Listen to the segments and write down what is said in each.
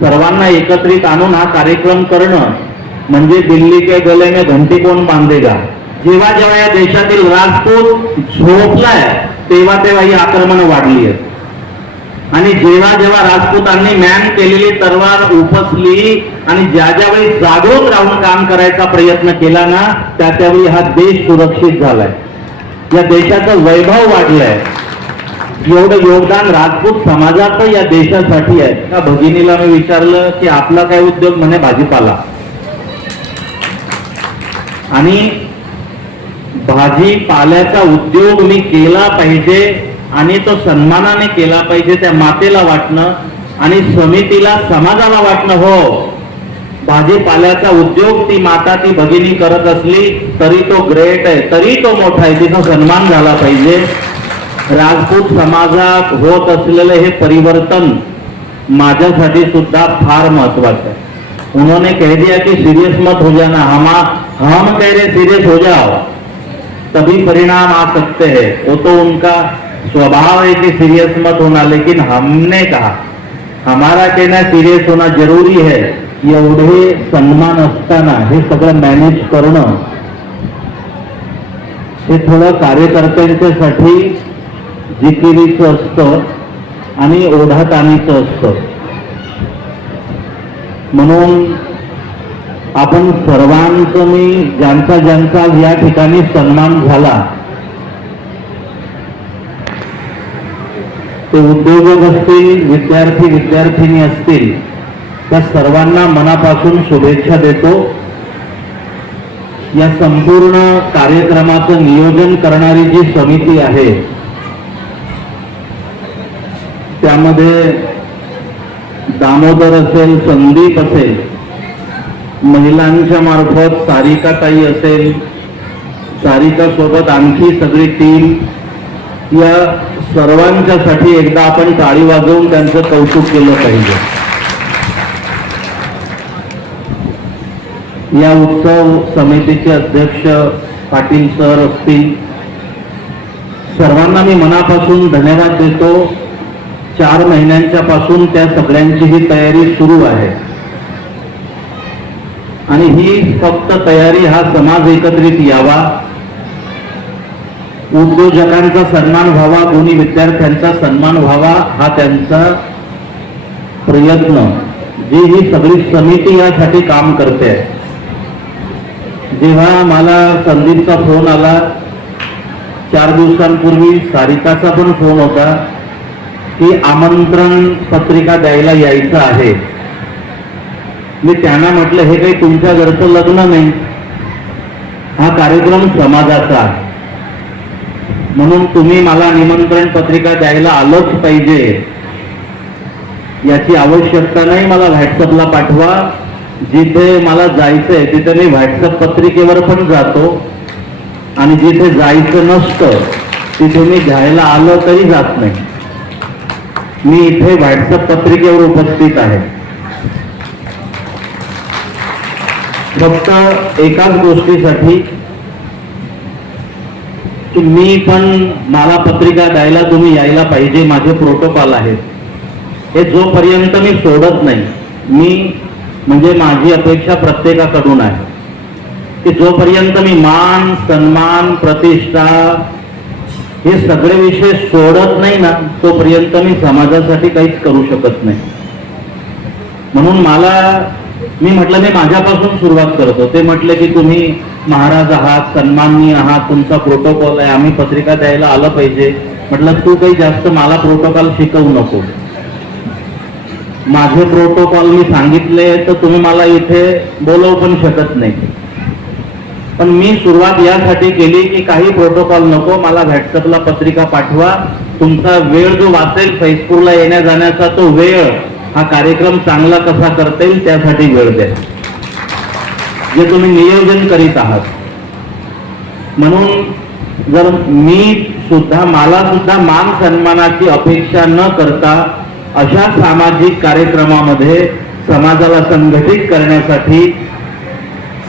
सर्वांना एकत्रित आणून हा कार्यक्रम करणं म्हणजे दिल्ली के गले में घंटी कोण बांधेगा? जेव्हा जेव्हा या देशातील राजपूत झोपलाय तेव्हा तेव्हा ही आक्रमण वाढली आहेत. आणि जेव्हा जेव्हा राजपूतांनी मॅन केलेली तलवार उपसली आणि ज्या ज्यावेळी जागृत राहून काम करायचा प्रयत्न केला ना त्या त्यावेळी हा देश सुरक्षित झालाय. या देशाचं वैभव वाढलंय. एवढं योगदान राजपूत समाजाचं या देशासाठी आहे. त्या भगिनीला मी विचारलं की आपला काय उद्योग? म्हणे भाजीपाला. आणि भाजीपाल्याचा उद्योग मी केला पाहिजे आणि तो सन्मानाने केला पाहिजे त्या मातेला वाटणं आणि समितीला समाजाला वाटणं हो. भाजीपाल्याचा उद्योग ती माता ती भगिनी करत असली तरी तो ग्रेट आहे. तरी तो मोठा आहे. तिचा सन्मान झाला पाहिजे. राजपूत असलेलं हे परिवर्तन माझ्यासाठी सुद्धा फार महत्वाचं है उन्होंने कह दिया कि सीरियस मत हो जाना, हम हम कह रहे सीरियस हो जाओ, तभी परिणाम आ सकते हैं। वो तो उनका स्वभाव है कि सीरियस मत होना, लेकिन हमने कहा, हमारा कहना सीरियस होना ज़रूरी है। एवढे सन्मान असताना हे सगळं मॅनेज करणं, हे थोडं कार्यकर्त्यांच्यासाठी जिकिरीचं असतं आणि ओढाताणीचं असतं. म्हणून आपण सर्वांचं मी ज्यांचा ज्यांचा या ठिकाणी सन्मान झाला ते उद्योजक असतील विद्यार्थी विद्यार्थिनी असतील त्या सर्वांना मनापासून शुभेच्छा देतो. या संपूर्ण कार्यक्रमाचं नियोजन करणारी जी समिती आहे त्यामध्ये दामोदर असेल संदीप असेल महिलांच्या मार्फत सारिका ताई असेल सारिका सोबत आणखी सगळी टीम या सर्वांच्यासाठी एकदा आपण टाळी वाजवून त्यांचं कौतुक केलं पाहिजे. या उत्सव समितीचे अध्यक्ष पाटील सर असतील. सर्वांना मी मनापासून धन्यवाद देतो. चार महिन्यांच्या पासून त्या सगळ्यांची ही तयारी सुरू आहे. आणि ही फक्त तयारी हा समाज एकत्रित यावा. उद्योजकांचा सन्मान व्हावा कोणी विद्यार्थ्यांचा सन्मान व्हावा हा त्यांचा प्रयत्न. जी ही सगळी समिती यासाठी काम करते. जेव्हा मला संदीपचा फोन आला चार दिवसांपूर्वी सारिकाचा पण फोन होता. की आमंत्रण पत्रिका द्यायला यायचं आहे. मी त्यांना म्हटलं हे काही तुमच्या घरचं लग्न नाही. हा कार्यक्रम समाजाचा म्हणून तुम्ही मला निमंत्रण पत्रिका द्यायला आलंच पाहिजे. याची आवश्यकता नाही मला व्हॉट्सअपला पाठवा. जिथे मला जायचंय तिथे मी व्हॉट्सअप पत्रिकेवर पण जातो. आणि जिथे जायचं नसतं तिथे मी घ्यायला आलं तरी जात नाही. मी इथे व्हॉट्सअप पत्रिकेवर उपस्थित आहे. फक्त एकाच गोष्टीसाठी की मी पण मला पत्रिका द्यायला तुम्ही यायला पाहिजे माझे प्रोटोकॉल आहेत. हे जोपर्यंत मी सोडत नाही मी म्हणजे माझी अपेक्षा प्रत्येकाकडून आहे. की जोपर्यंत मी मान सन्मान प्रतिष्ठा हे सगळे विषय सोडत नाही ना तोपर्यंत मी समाजासाठी काहीच करू शकत नाही. म्हणून मला मी म्हटलं मी माझ्यापासून सुरुवात करतो ते म्हटलं की तुम्ही महाराज आहात सन्माननीय आहात तुमचा प्रोटोकॉल आहे आम्ही पत्रिका द्यायला आलं पाहिजे. म्हटलं तू काही जास्त मला प्रोटोकॉल शिकवू नको. माझे प्रोटोकॉल मी सांगितले तर तुम्ही मला इथे बोलवू पण शकत नाही. पण मी सुरुवात यासाठी केली की काही प्रोटोकॉल नको मला व्हॉट्सअपला पत्रिका पाठवा. तुमचा वेळ जो वाचेल फैजपूरला येण्या जाण्याचा तो वेळ हा कार्यक्रम चांगला कसा करता येईल त्यासाठी वेळ द्या. जे तुम्ही नियोजन करीत आहात. म्हणून जर मी सुद्धा मला सुद्धा मान सन्मानाची अपेक्षा न करता अशा सामाजिक कार्यक्रमामध्ये समाजाला संघटित करण्यासाठी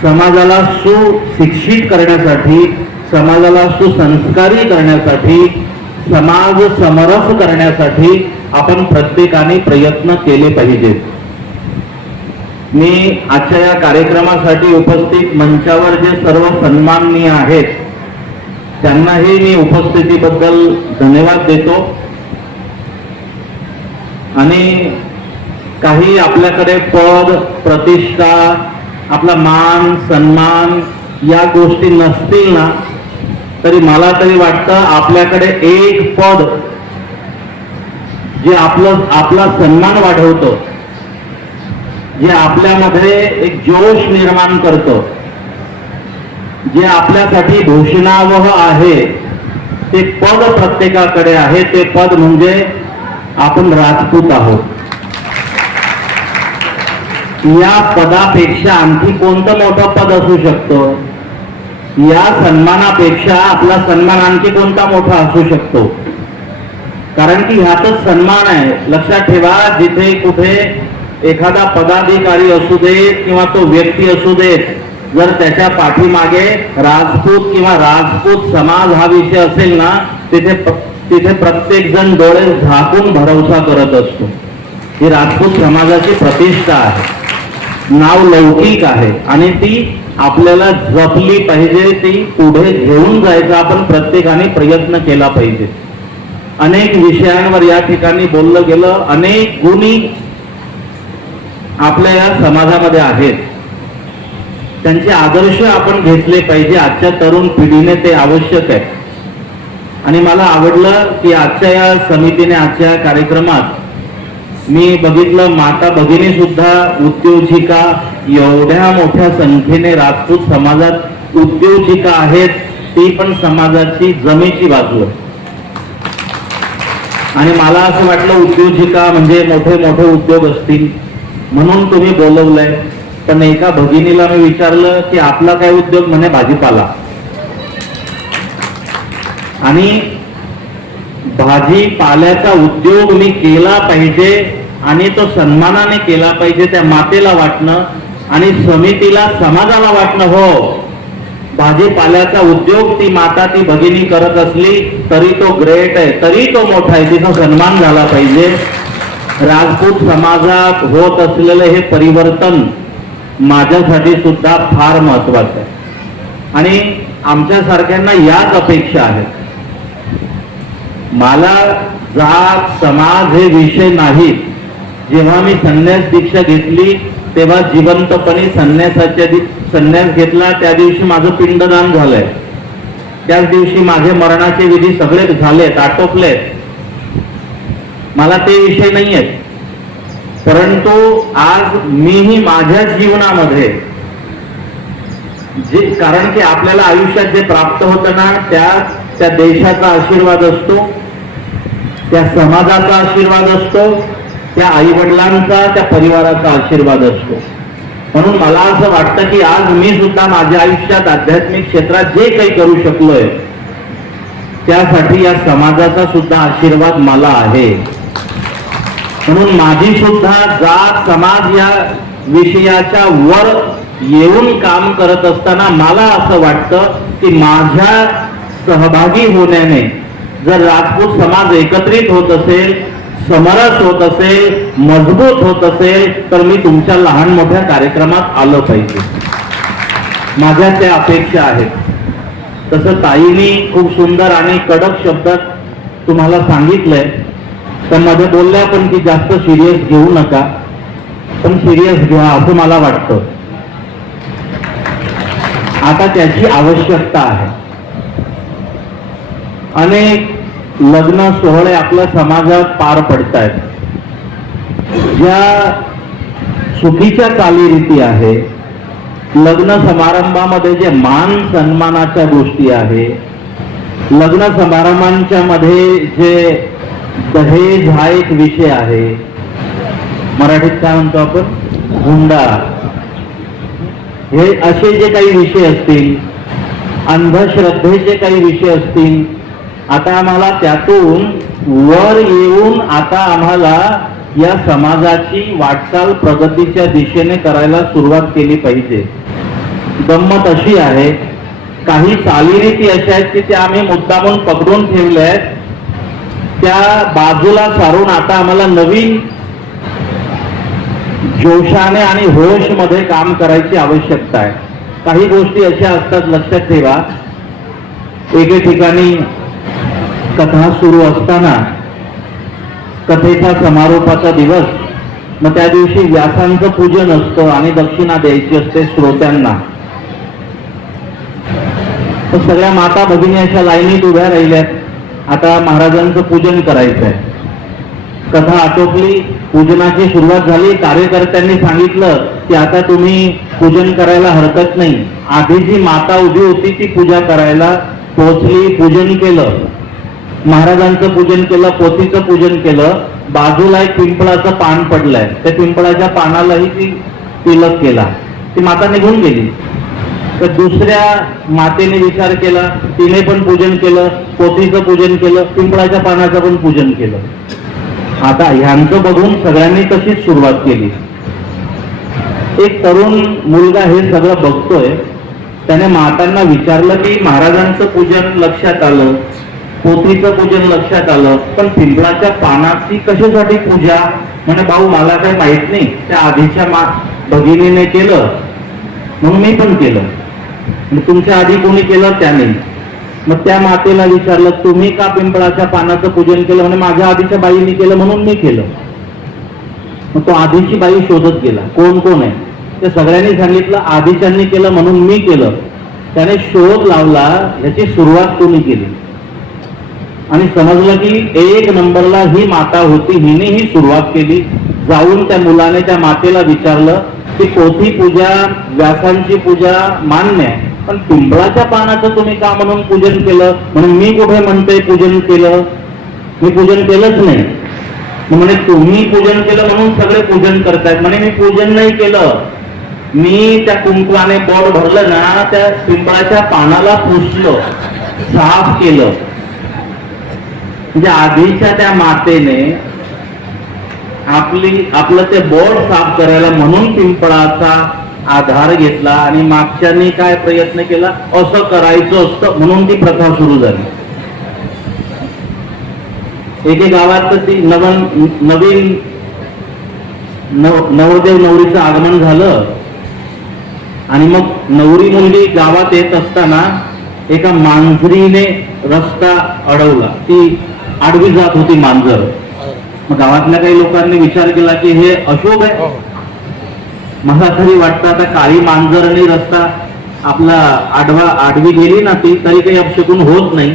समाजाला सुशिक्षित करण्यासाठी समाजाला सुसंस्कारी करण्यासाठी समाज समरस करण्यासाठी आपण प्रत्येकाने प्रयत्न केले पाहिजेत. मी आजच्या या कार्यक्रमासाठी उपस्थित मंचावर जे सर्व सन्माननीय आहेत त्यांनाही मी उपस्थितीबद्दल धन्यवाद देतो. आणि काही आपल्याकडे पद प्रतिष्ठा आपला मान सन्मान या गोष्टी नसतील ना तरी मला तरी वाटतं आपल्याकडे एक पद जे आपलं आपला सन्मान वाढवतो जे आपल्यामध्ये एक जोश निर्माण करतो जे आपल्यासाठी घोषणावह आहे ते पद प्रत्येकाकडे आहे ते पद म्हणजे आपण राजपूत आहोत. या पदापेक्षा आणखी कोणतं मोठं पद असू शकतं? या सन्मानापेक्षा आपला सन्मान आणखी कोणता मोठा असू शकतो? कारण की ह्यातच सन्मान आहे. लक्षात ठेवा जिथे कुठे एखादा पदाधिकारी असू देत किंवा तो व्यक्ती असू देत जर त्याच्या पाठीमागे राजपूत किंवा राजपूत समाज हा विषय असेल ना तिथे तिथे प्रत्येक जण डोळे झाकून भरवसा करत असतो. ही राजपूत समाजाची प्रतिष्ठा आहे. नाव लौकिक आहे. आणि ती आपल्याला जपली पाहिजे ती पुढे घेऊन जायचा आपण प्रत्येकाने प्रयत्न केला पाहिजे. अनेक विषयांवर या ठिकाणी बोललं गेलं अनेक गुणी आपल्या या समाजामध्ये आहेत. त्यांचे आदर्श आपण घेतले पाहिजे आजच्या तरुण पिढीने ते आवश्यक आहे. आणि मला आवडलं की आजच्या या समितीने आजच्या कार्यक्रमात मी बघितलं माता भगिनी सुद्धा उद्योजिका एवढ्या मोठ्या संख्येने राजपूत समाजात उद्योजिका आहेत ती पण समाजाची जमेची बाजू आहे. आणि मला असं वाटलं उद्योजिका म्हणजे मोठे मोठे उद्योग असतील म्हणून तुम्ही बोलवलंय. पण एका भगिनीला मी विचारलं की आपला काय उद्योग? म्हणे भाजीपाला. आणि भाजीपाल्याचा उद्योग मी केला पाहिजे आणि तो सन्मानाने केला पाहिजे त्या मातेला वाटणं आणि समितीला समाजाला वाटणं हो. भाजीपाल्याचा उद्योग ती माता ती भगिनी करत असली तरी तो ग्रेट आहे. तरी तो मोठा आहे. तिचा सन्मान झाला पाहिजे. राजपूत समाजात होत असलेलं हे परिवर्तन माझ्यासाठी सुद्धा फार महत्वाचं आहे. आणि आमच्या सारख्यांना याच अपेक्षा आहेत. मला जात समाज हे विषय नाहीत. जेव्हा मी संन्यास दीक्षा घेतली तेव्हा जिवंतपणे संन्यासाच्या संन्यास घेतला त्या दिवशी माझं पिंडदान झालंय. त्याच दिवशी माझे मरणाचे विधी सगळे झालेत आटोपलेत. मला ते विषय नाही आहेत परंतु आज मीही माझ्या जीवनामध्ये जे कारण की आपल्याला आयुष्यात जे प्राप्त होतं ना त्या त्या देशाचा आशीर्वाद असतो त्या समाजाचा आशीर्वाद असतो त्या आई वडिलांचा त्या परिवाराचा आशीर्वाद असतो. म्हणून मला असं वाटतं की आज मी सुद्धा माझ्या आयुष्यात आध्यात्मिक क्षेत्रात जे काही करू शकलोय त्यासाठी या समाजाचा सुद्धा आशीर्वाद मला आहे. म्हणून माझी सुद्धा जात समाज या विषयाच्या वर येऊन काम करत असताना मला असं वाटतं की माझ्या सहभागी होण्याने जर राजपूत समाज एकत्रित होत असेल समरस होत असेल मजबूत होत असेल तर मी तुमच्या लहान मोठ्या कार्यक्रमात आलं पाहिजे. माझ्या त्या अपेक्षा आहेत. तसं ताईनी खूप सुंदर आणि कडक शब्दात तुम्हाला सांगितलंय. तर मध्ये बोलल्या पण की जास्त सिरियस घेऊ नका. पण सिरियस घ्या असं मला वाटतं. आता त्याची आवश्यकता आहे. अनेक लग्न सोहळे आपल्या समाजात पार पडत आहेत ज्या चुकीच्या चालीरीती आहे लग्न समारंभामध्ये जे मान सन्मानाच्या गोष्टी आहे लग्न समारंभांच्या मध्ये जे दहेज हा एक विषय आहे मराठीत काय म्हणतो आपण? हुंडा हे असे जे काही विषय असतील अंधश्रद्धेचे काही विषय असतील आता आम्हाला त्यातून वर येऊन आता आम्हाला या समाजाची वाटचाल प्रगतीच्या दिशेने करायला सुरुवात केली पाहिजे. गंमत अशी आहे काही चालीरीती अशा आहेत की त्या आम्ही मुद्दामून पकडून ठेवल्या आहेत. त्या बाजूला सारून आता आम्हाला नवीन जोशाने आणि होशमध्ये काम करायची आवश्यकता आहे. काही गोष्टी अशा असतात लक्षात ठेवा. एके ठिकाणी कथा सुरू असताना कथेचा समारोपाचा दिवस मग त्या दिवशी व्यासांचं पूजन असतं आणि दक्षिणा द्यायची असते श्रोत्यांना. तर सगळ्या माता भगिनी अशा लाईनीत उभ्या राहिल्यात आता महाराजांचं पूजन करायचं आहे कथा आटोपली पूजनाची सुरुवात झाली. कार्यकर्त्यांनी सांगितलं की आता तुम्ही पूजन करायला हरकत नाही. आधी जी माता उभी होती ती पूजा करायला पोहोचली पूजन केलं. महाराजांचं पूजन केलं पोतीचं पूजन केलं बाजूला एक पिंपळाचं पान पडलंय. त्या पिंपळाच्या पानालाही ती तिलक केला. ती माता निघून गेली. तर दुसऱ्या मातेने विचार केला तिने पण पूजन केलं पोतीचं पूजन केलं पिंपळाच्या पानाचं पण पूजन केलं. आता ह्यांचं बघून सगळ्यांनी तशीच सुरुवात केली. एक तरुण मुलगा हे सगळं बघतोय. त्याने मातांना विचारलं की महाराजांचं पूजन लक्षात आलं? पोथीचं पूजन लक्षात आलं. पण पिंपळाच्या पानाची कशासाठी पूजा? म्हणे भाऊ मला काही माहीत नाही. त्या आधीच्या मा भगिनीने केलं. म्हणून मी पण केलं. तुमच्या आधी कोणी केलं? त्याने. मग त्या मातेला विचारलं तुम्ही का पिंपळाच्या पानाचं पूजन केलं? म्हणे माझ्या आधीच्या बाईने केलं म्हणून मी केलं. मग तो आधीची बाई शोधत गेला. कोण कोण आहे? ते सगळ्यांनी सांगितलं आधीच्यांनी केलं म्हणून मी केलं. त्याने शोध लावला याची सुरुवात कोणी केली? आणि समजलं की एक नंबरला ही माता होती हिने ही सुरुवात केली. जाऊन त्या मुलाने त्या मातेला विचारलं की पोथी पूजा व्यासांची पूजा मान्य आहे. पण पिंपळाच्या पानाचं तुम्ही का म्हणून पूजन केलं? म्हणून मी कुठे म्हणते पूजन केलं? मी पूजन केलंच नाही. म्हणे तुम्ही पूजन केलं म्हणून सगळे पूजन करतायत. म्हणे मी पूजन नाही केलं. मी त्या कुंकवाने बोट भरलं ना त्या पिंपळाच्या पानाला पुसलं. साफ केलं. म्हणजे आधीच्या त्या मातेने आपली आपलं ते बोर्ड साफ करायला म्हणून पिंपळाचा आधार घेतला आणि मागच्यानी काय प्रयत्न केला? असं करायचं असतं म्हणून ती प्रथा सुरू झाली. एके गावात तर ती नवन नवीन नव नवरीचं आगमन झालं. आणि मग नवरी मुलगी गावात येत असताना एका मांजरीने रस्ता अडवला. ती आडवी जात होती मांजर. मग गावातल्या काही लोकांनी विचार केला की हे अशोक आहे. मला तरी वाटतं आता काळी मांजरने रस्ता आपला आडवा आडवी गेली ना ती तरी काही अपशकून होत नाही.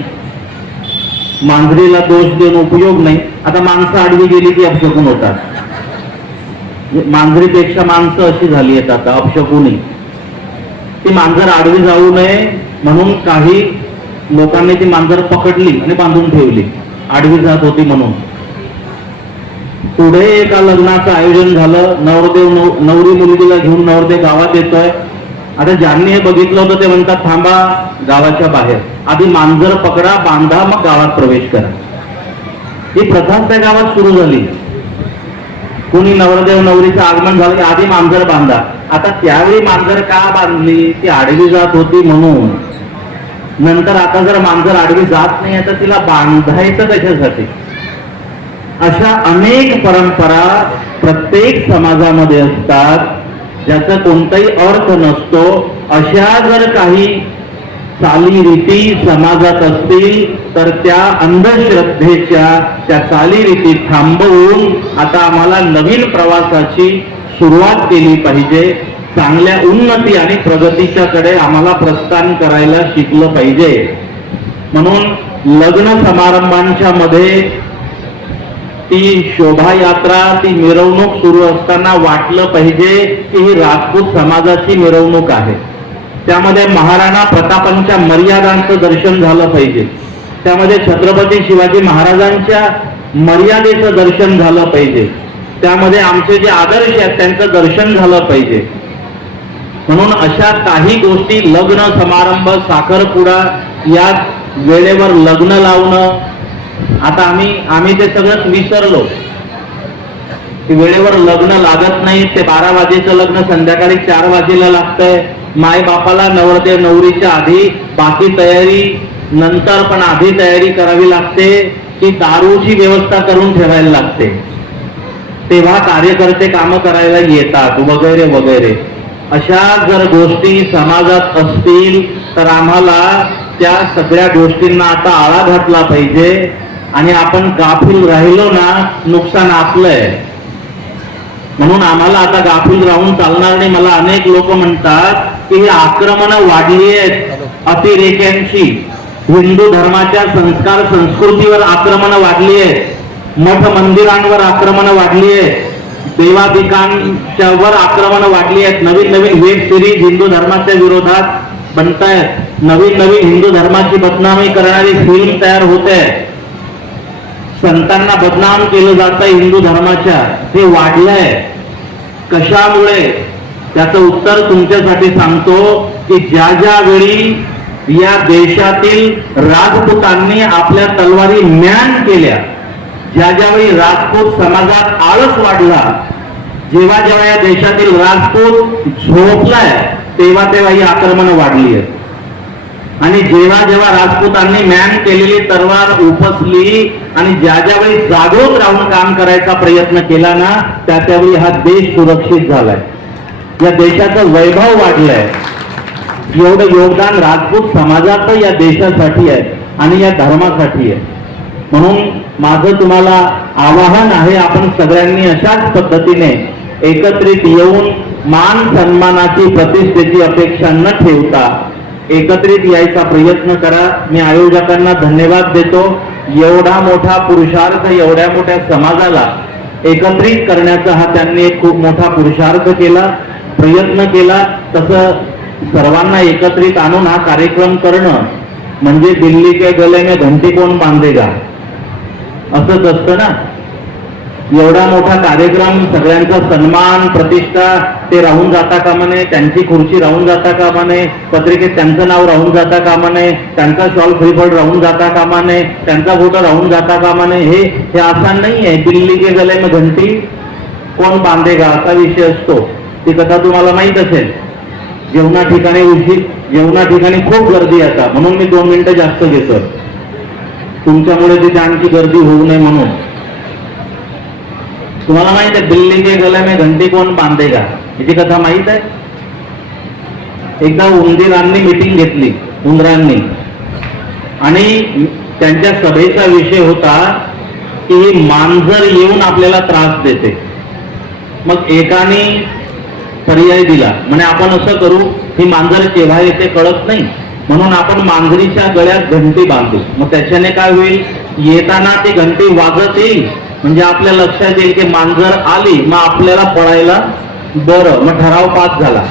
मांजरीला दोष देऊन उपयोग नाही. आता माणसं आडवी गेली की अपशकून होतात. मांजरीपेक्षा माणसं अशी झाली आहेत आता अपशकुनी. ती मांजर आडवी जाऊ नये म्हणून काही लोकांनी ती मांजर पकडली आणि बांधून ठेवली. आडवी जात होती म्हणून. पुढे एका लग्नाचं आयोजन झालं. नवरदेव नवरी मुलगीला घेऊन नवरदेव गावात येतोय. आता ज्यांनी हे बघितलं होतं ते म्हणतात थांबा गावाच्या बाहेर. आधी मांजर पकडा बांधा मग गावात प्रवेश करा. ही प्रथा त्या गावात सुरू झाली. कोणी नवरदेव नवरीचं आगमन झालं की आधी मांजर बांधा. आता त्यावेळी मांजर का बांधली? ती आडवी जात होती म्हणून. नंतर आता जर मांजर आडवी जात नाही तर तिला बांधायचं त्याच्यासाठी. अशा अनेक परंपरा प्रत्येक समाजामध्ये असतात ज्याचा कोणताही अर्थ नसतो. अशा जर काही चालीरीती समाजात असतील तर त्या अंधश्रद्धेच्या त्या चालीरीती थांबवून आता आम्हाला नवीन प्रवासाची सुरुवात केली पाहिजे. चांगल्या उन्नती आणि प्रगतीच्या कडे आम्हाला प्रस्थान करायला शिकलं पाहिजे. म्हणून लग्न समारंभांच्या मध्ये ती शोभायात्रा ती मिरवणूक सुरू असताना वाटलं पाहिजे की ही राजपूत समाजाची मिरवणूक आहे. त्यामध्ये महाराणा प्रतापांच्या मर्यादांचं दर्शन झालं पाहिजे. त्यामध्ये छत्रपती शिवाजी महाराजांच्या मर्यादेचं दर्शन झालं पाहिजे. त्यामध्ये आमचे जे आदर्श आहेत त्यांचं दर्शन झालं पाहिजे. म्हणून अशा काही गोष्टी लग्न समारंभ साखरपुडा या वेळेवर लग्न लावणं. आता आम्ही आम्ही ते सगळंच विसरलो. की वेळेवर लग्न लागत नाही ते बारा वाजेचं लग्न संध्याकाळी चार वाजेला लागतंय. माय बापाला नवरदेव नवरीच्या आधी बाकी तयारी नंतर पण आधी तयारी करावी लागते की दारूची व्यवस्था करून ठेवायला लागते. तेव्हा कार्यकर्ते कामं करायला येतात वगैरे वगैरे. अशा जर गोष्टी समाजात असतील तर आम्हाला त्या सगळ्या गोष्टींना आता आळा घातला पाहिजे आणि आपण गाफील राहिलो ना नुकसान आपलंय. म्हणून आम्हाला आता गाफील राहून चालणार नाही. मला अनेक लोक म्हणतात की ही आक्रमणं वाढली आहेत अतिरेक्यांची हिंदू धर्माच्या संस्कार संस्कृतीवर आक्रमणं वाढली आहेत. मठ मंदिरांवर आक्रमणं वाढली आहेत. देवाधिकांच्या वर आक्रमण वाढली आहेत. नवीन नवीन वेब सिरीज हिंदू धर्माच्या विरोधात बनतायत. नवीन नवीन हिंदू धर्माची बदनामी करणारी फिल्म तयार होते. आहे संतांना बदनाम केलं जात आहे हिंदू धर्माच्या. हे वाढलंय. कशामुळे? त्याचं उत्तर तुमच्यासाठी सांगतो की ज्या ज्या वेळी या देशातील राजपूतांनी आपल्या तलवारी म्यान केल्या ज्या ज्यावेळी राजपूत समाजात आळस वाढला जेव्हा जेव्हा या देशातील राजपूत झोपलाय तेव्हा तेव्हा ही आक्रमणं वाढली आहेत. आणि जेव्हा जेव्हा राजपूतांनी मॅन केलेली तरवार उपसली आणि ज्या ज्यावेळी जागृत राहून काम करायचा प्रयत्न केला ना त्या त्यावेळी हा देश सुरक्षित झालाय. या देशाचं वैभव वाढलंय. एवढं योगदान राजपूत समाजात या देशासाठी आहे आणि या धर्मासाठी आहे. म्हणून माझं तुम्हाला आवाहन आहे आपण सगळ्यांनी अशाच पद्धतीने एकत्रित येऊन मान सन्मानाची प्रतिष्ठेची अपेक्षा न ठेवता एकत्रित यायचा प्रयत्न करा. मी आयोजकांना धन्यवाद देतो. एवढा मोठा पुरुषार्थ एवढ्या मोठ्या समाजाला एकत्रित करण्याचा हा त्यांनी एक खूप मोठा पुरुषार्थ केला प्रयत्न केला. तसं सर्वांना एकत्रित आणून हा कार्यक्रम करणं म्हणजे दिल्ली के गले में घंटी कोण बांधेगा? असंच असतं ना. एवढा मोठा कार्यक्रम सगळ्यांचा सन्मान प्रतिष्ठा ते राहून जाता कामा नये त्यांची खुर्ची राहून जाता कामा नये पत्रिकेत त्यांचं नाव राहून जाता कामा नये त्यांचा शॉल फ्रीफर्ड राहून जाता कामा नये त्यांचा फोटो राहून जाता कामा नये हे हे आसान नाही आहे. दिल्ली के गले मग घंटी कोण बांधेगा? असा विषय असतो. ती कथा तुम्हाला माहीत असेल. जेवणा ठिकाणी उशीर जेवणा ठिकाणी खूप गर्दी आता. म्हणून मी दोन मिनिटं जास्त घेतो तुमच्यामुळे तिथे आणखी गर्दी होऊ नये म्हणून. तुम्हाला माहीत आहे दिल्ली के गले में घंटी कोण बांधेगा? याची कथा माहीत आहे? एकदा उंदीरांनी मिटिंग घेतली उंदरांनी आणि त्यांच्या सभेचा विषय होता की ही मांजर येऊन आपल्याला त्रास देते. मग एकाने पर्याय दिला. म्हणजे आपण असं करू ही मांजर केव्हा येते कळत नाही. म्हणून आपण मांजरीच्या गळ्यात घंटी बांधू. मग त्याच्याने काय होईल? येताना ती घंटी वाजत येईल. म्हणजे आपल्या लक्षात येईल की मांजर आली मग आपल्याला पळायला बरं. मग ठराव पास झाला.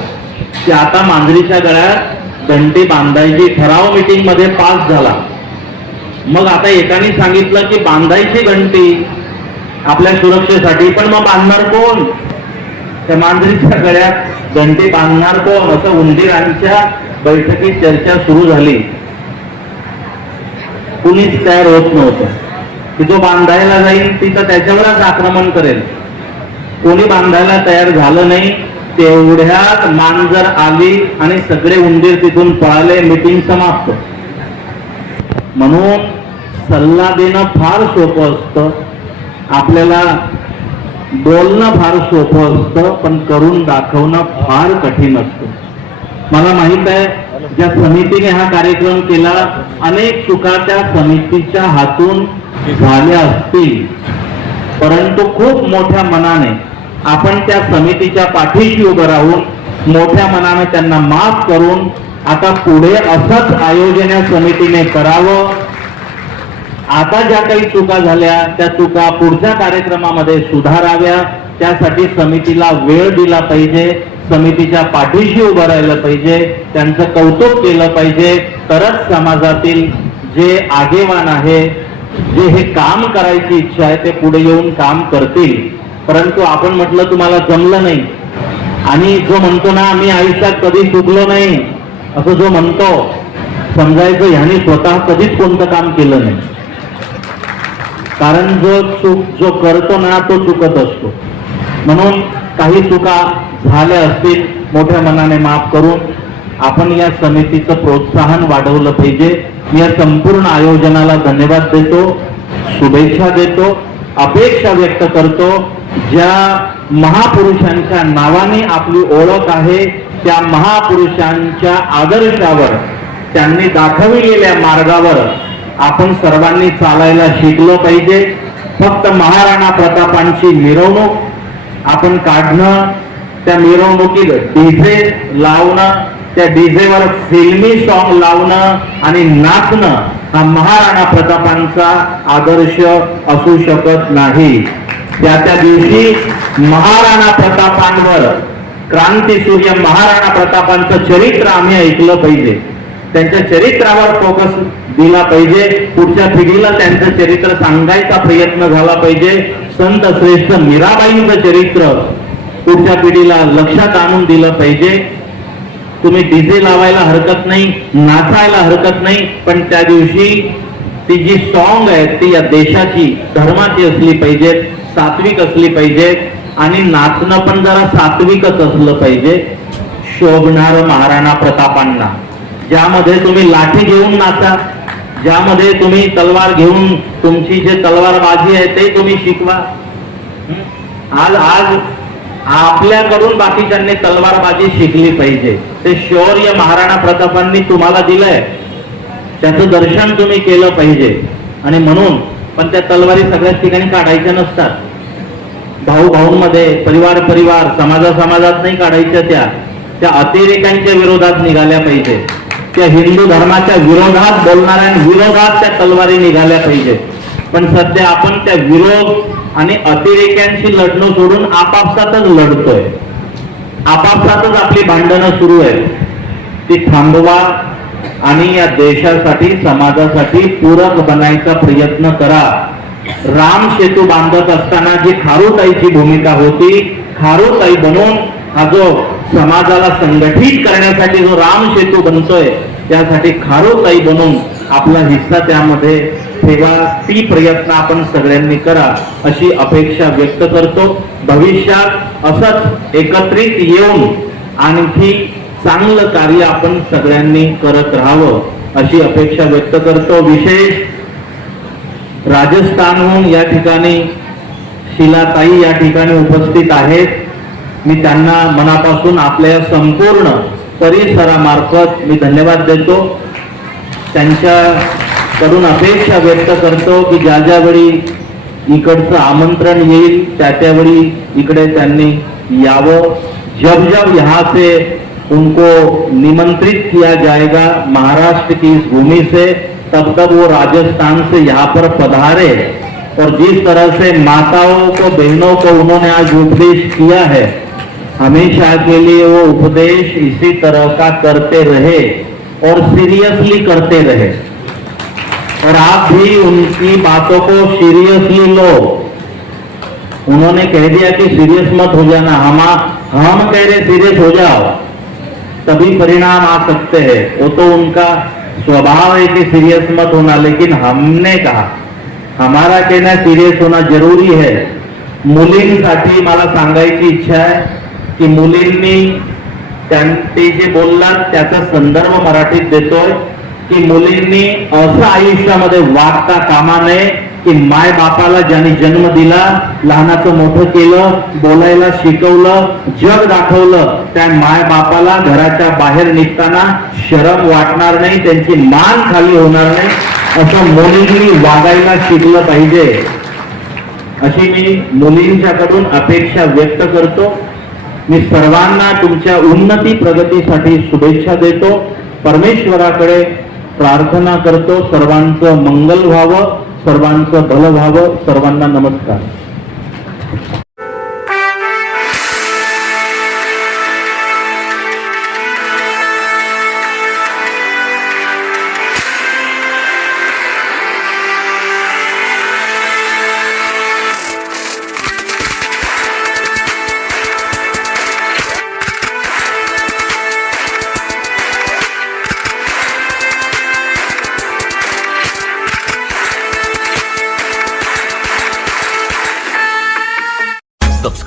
की आता मांजरीच्या गळ्यात घंटी बांधायची. ठराव मीटिंगमध्ये पास झाला. मग आता एकाने सांगितलं की बांधायची घंटी आपल्या सुरक्षेसाठी. पण मग बांधणार कोण? त्या मांजरीच्या गळ्यात घंटी बांधणार कोण? असं उंदीरांच्या बैठकीत चर्चा सुरू झाली. कुणीच तयार होत नव्हतं. की जो बांधायला जाईल तिथं त्याच्यावरच आक्रमण करेल. कोणी बांधायला तयार झालं नाही तेवढ्यात मांजर आली आणि सगळे उंदीर तिथून पळाले मीटिंग समाप्त. म्हणून सल्ला देणं फार सोपं असतं. आपल्याला बोलणं फार सोपं असतं पण करून दाखवणं फार कठीण असतं. मला माहीत आहे ज्या समितीने हा कार्यक्रम केला अनेक चुका त्या समितीच्या हातून झाल्या असतील. परंतु खूप मोठ्या मनाने आपण त्या समितीच्या पाठीशी उभं राहून मोठ्या मनाने त्यांना माफ करून आता पुढे असंच आयोजन या समितीने करावं. आता ज्या काही चुका झाल्या त्या चुका पुढच्या कार्यक्रमामध्ये सुधाराव्या. त्यासाठी समितीला वेळ दिला पाहिजे. समितीच्या पाठीशी उभं राहिलं पाहिजे त्यांचं कौतुक केलं पाहिजे. तरच समाजातील जे आगेवान आहे जे हे काम करायची इच्छा आहे ते पुढे येऊन काम करतील. परंतु आपण म्हटलं तुम्हाला जमलं नाही. आणि जो म्हणतो ना मी आयुष्यात कधी चुकलो नाही असं जो म्हणतो समजायचं ह्याने स्वतः कधीच कोणतं काम केलं नाही. कारण जो चूक जो करतो ना तो चुकत असतो. म्हणून काही चुका झाल्या असतील मोठ्या मनाने माफ करून आपण या समितीचं प्रोत्साहन वाढवलं पाहिजे. या संपूर्ण आयोजनाला धन्यवाद देतो शुभेच्छा देतो अपेक्षा व्यक्त करतो. ज्या महापुरुषांच्या नावाने आपली ओळख आहे त्या महापुरुषांच्या आदर्शावर त्यांनी दाखविलेल्या मार्गावर आपण सर्वांनी चालायला शिकलो पाहिजे. फक्त महाराणा प्रतापांची मिरवणूक आपण काढणं त्या मिरवणुकीत डीजे लावणं त्या डीजेवर फिल्मी सॉन्ग लावणं आणि नाचणं हा महाराणा प्रतापांचा आदर्श असू शकत नाही. त्या त्या दिवशी महाराणा प्रतापांवर क्रांती सूर्य महाराणा प्रतापांचं चरित्र आम्ही ऐकलं पाहिजे. त्यांच्या चरित्रावर फोकस दिला पाहिजे. पुढच्या पिढीला त्यांचं चरित्र सांगायचा प्रयत्न झाला पाहिजे. संत श्रेष्ठ मीराबाईंचं चरित्र पुढच्या पिढीला लक्षात आणून दिलं पाहिजे. तुम्ही डीजे लावायला हरकत नाही नाचायला हरकत नाही पण त्या दिवशी ती जी सॉन्ग आहे ती या देशाची धर्माची असली पाहिजेत सात्विक असली पाहिजेत आणि नाचणं पण जरा सात्विकच असलं पाहिजे. शोभणार महाराणा प्रतापांना. ज्यामध्ये तुम्ही लाठी घेऊन नाचा ज्यामध्ये तुम्ही तलवार घेऊन तुमची जे तलवारबाजी आहे ते तुम्ही शिकवा. आज आज आपल्याकडून बाकीच्यांनी तलवारबाजी शिकली पाहिजे. ते शौर्य महाराणा प्रतापांनी तुम्हाला दिलंय. त्याचं दर्शन तुम्ही केलं पाहिजे. आणि म्हणून पण त्या तलवारी सगळ्याच ठिकाणी काढायच्या नसतात. भाऊ भाऊंमध्ये परिवार परिवार समाजा समाजात नाही काढायच्या त्या. त्या अतिरेकांच्या विरोधात निघाल्या पाहिजे. त्या हिंदू धर्माच्या विरोधात बोलणाऱ्या विरोधात त्या तलवारी निघाल्या पाहिजे. पण सध्या आपण त्या विरोध आणि अतिरेक्यांशी लढणं सोडून आपापसातच लढतोय. आपापसातच आपली भांडणं सुरू आहेत. ती थांबवा आणि या देशासाठी समाजासाठी पूरक बनायचा प्रयत्न करा. राम सेतू बांधत असताना जी खारुताईची भूमिका होती खारुताई बनून हा जो समाजाला संघटित करण्यासाठी जो राम सेतू बनतोय त्यासाठी खारोताई बनून आपला हिस्सा त्यामध्ये ठेवा. ती प्रयत्न आपण सगळ्यांनी करा अशी अपेक्षा व्यक्त करतो. भविष्यात असंच एकत्रित येऊन आणखी चांगलं कार्य आपण सगळ्यांनी करत राहावं अशी अपेक्षा व्यक्त करतो. विशेष राजस्थानहून या ठिकाणी शिलाताई या ठिकाणी उपस्थित आहेत. मी त्यांना मनापासून आपल्या संपूर्ण परिसरामार्फत मी धन्यवाद देतो. त्यांच्याकडून अपेक्षा व्यक्त करतो की ज्या ज्या वेळी इकडचं आमंत्रण येईल, त्या त्यावेळी इकडे त्यांनी यावं. जब जब यहाँ से उनको निमंत्रित किया जाएगा महाराष्ट्र की इस भूमि से, तब तब वो राजस्थान से यहाँ पर पधारे। और जिस तरह से माताओं को, बहनों को उन्होंने आज उपदेश किया है हमेशा के लिए वो उपदेश इसी तरह का करते रहे और सीरियसली करते रहे। और आप भी उनकी बातों को सीरियसली लो। उन्होंने कह दिया कि सीरियस मत हो जाना। हम हम कह रहे सीरियस हो जाओ, तभी परिणाम आ सकते हैं। वो तो उनका स्वभाव है कि सीरियस मत होना, लेकिन हमने कहा, हमारा कहना सीरियस होना ज़रूरी है। मुलिंग साथी, मला सांगायची इच्छा आहे की मुलींनी त्यांचे जे बोललात त्याचा संदर्भ मराठीत देतोय की मुलींनी असं आयुष्यामध्ये वागता कामा नये की माय बापाला ज्यांनी जन्म दिला लहानाचं मोठं केलं बोलायला शिकवलं जग दाखवलं त्या माय बापाला घराच्या बाहेर निघताना शरम वाटणार नाही त्यांची मान खाली होणार नाही असं मुलींनी वागायला शिकलं पाहिजे. अशी मी मुलींच्याकडून अपेक्षा व्यक्त करतो. मी सर्वांना तुमच्या उन्नती प्रगतीसाठी शुभेच्छा देतो. परमेश्वराकडे प्रार्थना करतो. सर्वांचं मंगल व्हावं सर्वांचं भलं व्हावं. सर्वांना नमस्कार.